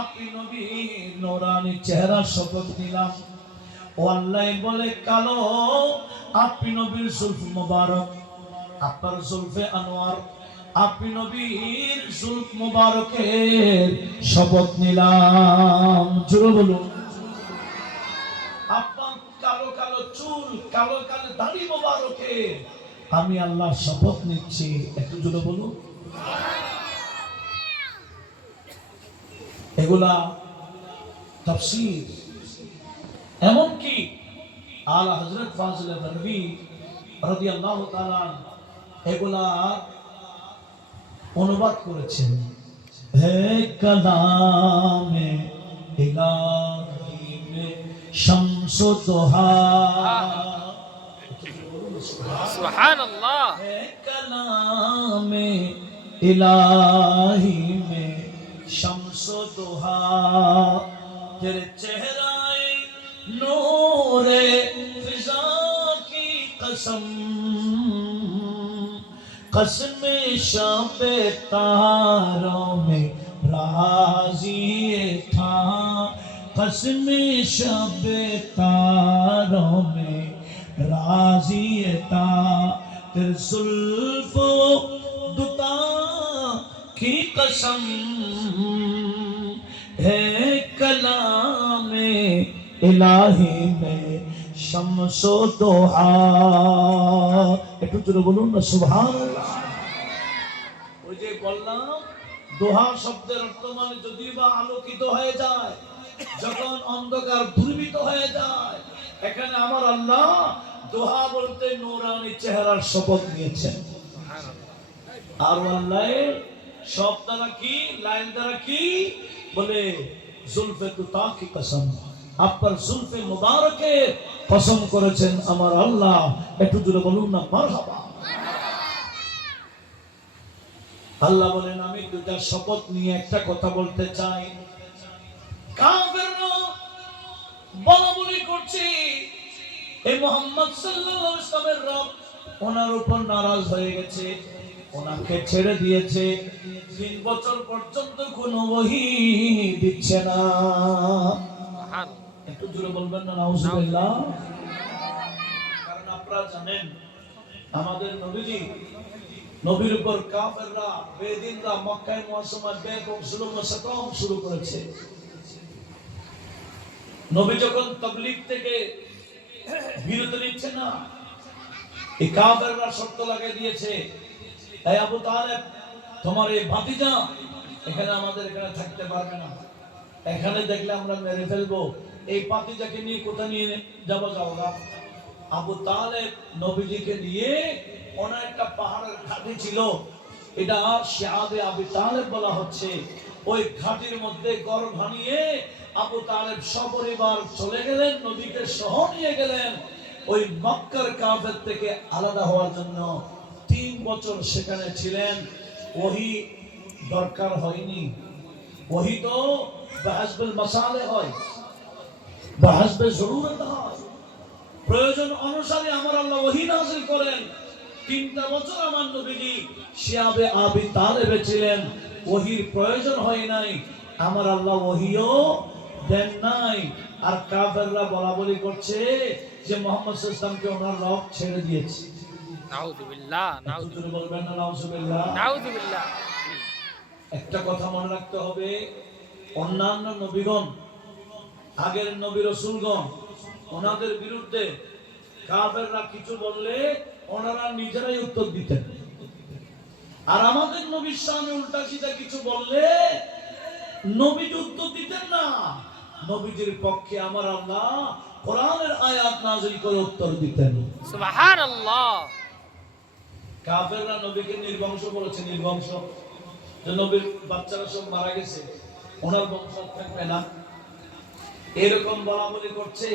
আপনি নবীর নূরানি চেহারা শপথ নিলাম। ও আল্লাহ বলে কালো, আপনি নবীর জুলফ মুবারক, আপনার জুলফে আনোয়ার, আপনি নবীর জুলফ মুবারকের শপথ নিলাম। জোরে বলুন। আপনার কালো কালো চুল, কালো কালো দাড়ি মুবারকের আমি আল্লাহ শপথ নিচ্ছি। একটু জোরে বলুন। এগুলা তাফসীর। এমনকি আলা হযরত ফাজিল নবী রাদিয়াল্লাহু তাআলা এগুলা অনুবাদ করেছেন। হে কালামে ইলাহি মে শামস দোহা, সুবহানাল্লাহ। হে কালামে ইলাহি মে শামস দোহা, तेरे चेहराए नूरे फिजा की कसम, कसम शबे तारों में राजी था, कसम शबे तारों में राजी था, तेरे जुल्फो दुता की कसम, है कलामे इलाही में शम्सो दोहा। একটু জোরে বলুন না সুবহানাল্লাহ। ওই যে বললাম দোহা শব্দের অর্থ মানে যদি বা আলোকিত হয়ে যায়, যখন অন্ধকার দূরীভূত হয়ে যায়, এখানে আমার আল্লাহ দোহা বলতে নূরানি চেহারার শপথ নিয়েছেন। আর আল্লাহ সব দ্বারা কি, লাইন দ্বারা কি বলে, জুলফে তুতা কি কসম, আপনার জুলফে মুবারকে কসম করেছেন আমার আল্লাহ। একটু জোরে বলুন না মারহাবা। আল্লাহ বলেন আমি দুটা শপথ নিয়ে একটা কথা বলতে চাই। কাফেররা বলা বলি করছে এই মুহাম্মদ সাল্লাল্লাহু আলাইহি ওয়াসাল্লামের রব ওনার উপর নারাজ হয়ে গেছে, ওনাকে ছেড়ে দিয়েছে, 3 বছর পর্যন্ত কোনো ওহী দিচ্ছে না। একটু জোরে বলবেন না নাউজুবিল্লাহ। কারণ আপনারা জানেন আমাদের নবীজি, নবীর উপর কাফেররা বেদিনরা মক্কায় মুআজ্জামায় বেকুব জুলুম ও সাতম শুরু করেছে। নবী যখন তাবলীগ থেকে বিরত নিচ্ছে না, এই কাফেররা শর্ত লাগিয়ে দিয়েছে, এই আবু তালেব তোমার এই ভাতিজা এখানে আমাদের এখানে থাকতে পারবে না, এখানে দেখলে আমরা মেরে ফেলবো, এই ভাতিজাকে নিয়ে কোথা নিয়ে যাবো, যাও না। আবু তালেব নবীজিকে নিয়ে ওনার একটা পাহাড়ের ঘাটি ছিল, এটা শিয়াবে আবু তালেব বলা হচ্ছে। ওই ঘাটির মধ্যে ঘর বানিয়ে আবু তালেব সপরিবার চলে গেলেন, নবীকে সহ নিয়ে গেলেন ওই মক্কার কাফের থেকে আলাদা হওয়ার জন্য। 3 বছর সেখানে ছিলেন। ওহী দরকার হয়নি, ওহী তো বাহসবুল মাসালে হয়, বাহসবে জরুরত হয়, প্রয়োজন অনুসারে আমার আল্লাহ ওহী নাযিল করেন। 3টা বছর আমার নবীজি শিয়াবে আবি তালেবে ছিলেন, ওহীর প্রয়োজন হয় নাই, আমার আল্লাহ ওহীও দেন নাই। আর কাফেররা বলা বলি করছে যে মুহাম্মদ সাল্লাল্লাহু আলাইহি ওয়াসাল্লামকে ওনার রব ছেড়ে দিয়েছে। নাউযুবিল্লাহ, নাউযুবিল্লাহ বলবেন না নাউযুবিল্লাহ। নাউযুবিল্লাহ। একটা কথা মনে রাখতে হবে, অন্যান্য নবীগণ, আগের নবী রাসূলগণ, ওনাদের বিরুদ্ধে কাফেররা কিছু বললে ওনারা নিজেরাই উত্তর দিতেন। আর আমাদের নবীর সামনে উল্টা সিধা কিছু বললে নবীজি উত্তর দিতেন না, নবীজির পক্ষে আমার আল্লাহ কোরআনের আয়াত নাযিল করে উত্তর দিতেন। সুবহানাল্লাহ। কাফেররা নবীকে নির্বংশ বলেছে, নির্বংশ, যে নবীর বাচ্চারা সব মারা গেছে, ওনার বংশ থাকবে না, এরকম বলা বলি করছে।